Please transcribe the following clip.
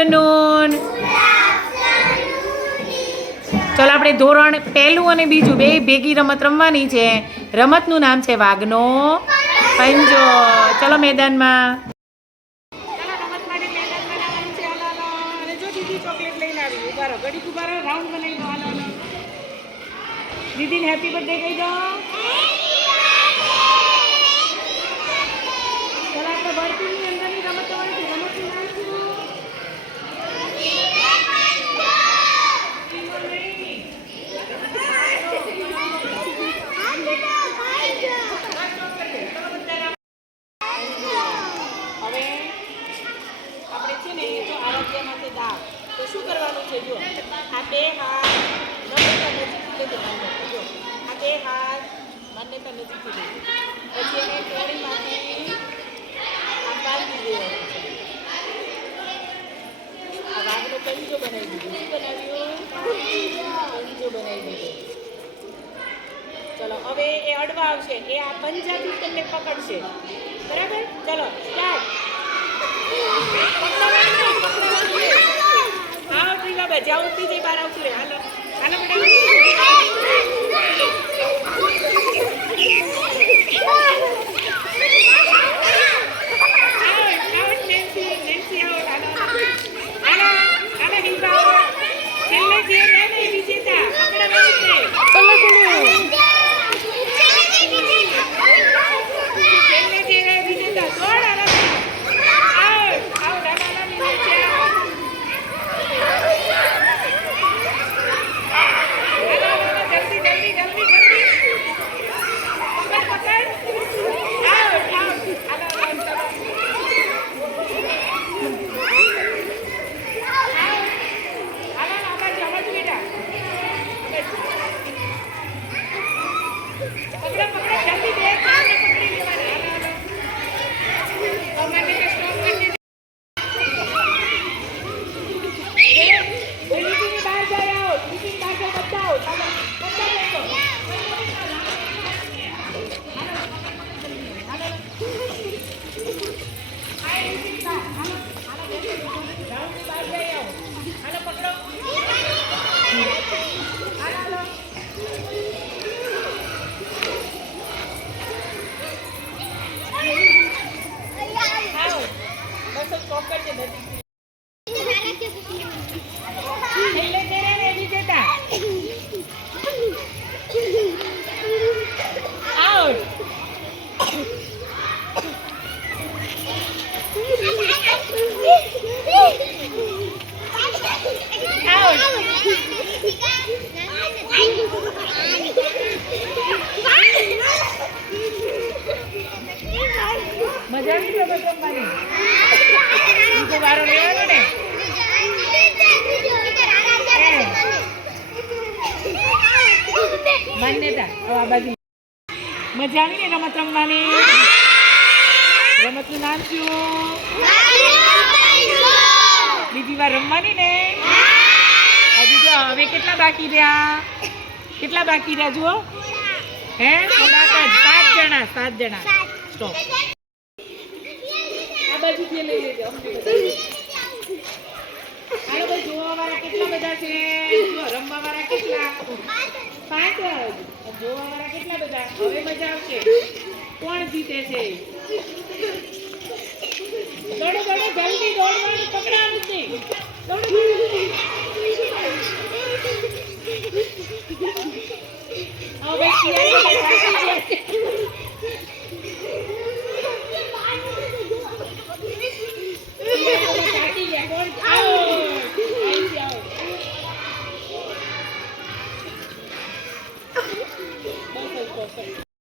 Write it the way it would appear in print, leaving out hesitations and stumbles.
Afternoon. ચલો આપણે ધોરણ પહેલું અને બીજું બે ભેગી રમત રમવાની છે. રમતનું નામ છે વાઘનો પંજો. ચલો મેદાનમાં. દીદીને હેપી બર્થડે કહી દો. ચલો આપણે વર્તુળની અંદરની રમત રમવાની છે. રમતનું નામ શું? તો શું કરવાનું છે? જો આ બે હાથ માન્યતા નજીકથી લેજો. જો આ બે હાથ માન્યતા નજીકથી લેજો. પછી એને ટોળીમાંથી આ બાંધી દેવાનું છે. આ વાઘનો પંજો બનાવી દીધો. શું બનાવ્યું? પંજો બનાવી દીધો. ચલો હવે એ અડવા આવશે. એ આ પંજાથી તમને પકડશે. બરાબર? ચલો સ્ટાર્ટ. જાઓ બીજે બહાર આવતું રહે. હાલો હાલો મજા આવી ગયો રમવાની. બીજો વારો લેવાનો ને. માન્યતા આ બાજુ. મજા આવી ને રમત રમવાની? રમતનું નામ શું? બીજી વાર રમવાની ને? હજુ જો હવે કેટલા બાકી રહ્યા? કેટલા બાકી રહ્યા જુઓ? હે 7 જણા. 7 જણા. સ્ટોપ. આ બાજુથી લઈ લેજો. હાલો ભાઈ, જોવા વાળા કેટલા બધા છે? જો રમવા વાળા કેટલા? 5 જ. જોવા વાળા કેટલા બધા? હવે મજા આવશે. કોણ જીતે છે? દોડો દોડો, જલ્દી દોડવાનું, પકડવાનું છે. દોડો દોડો. હવે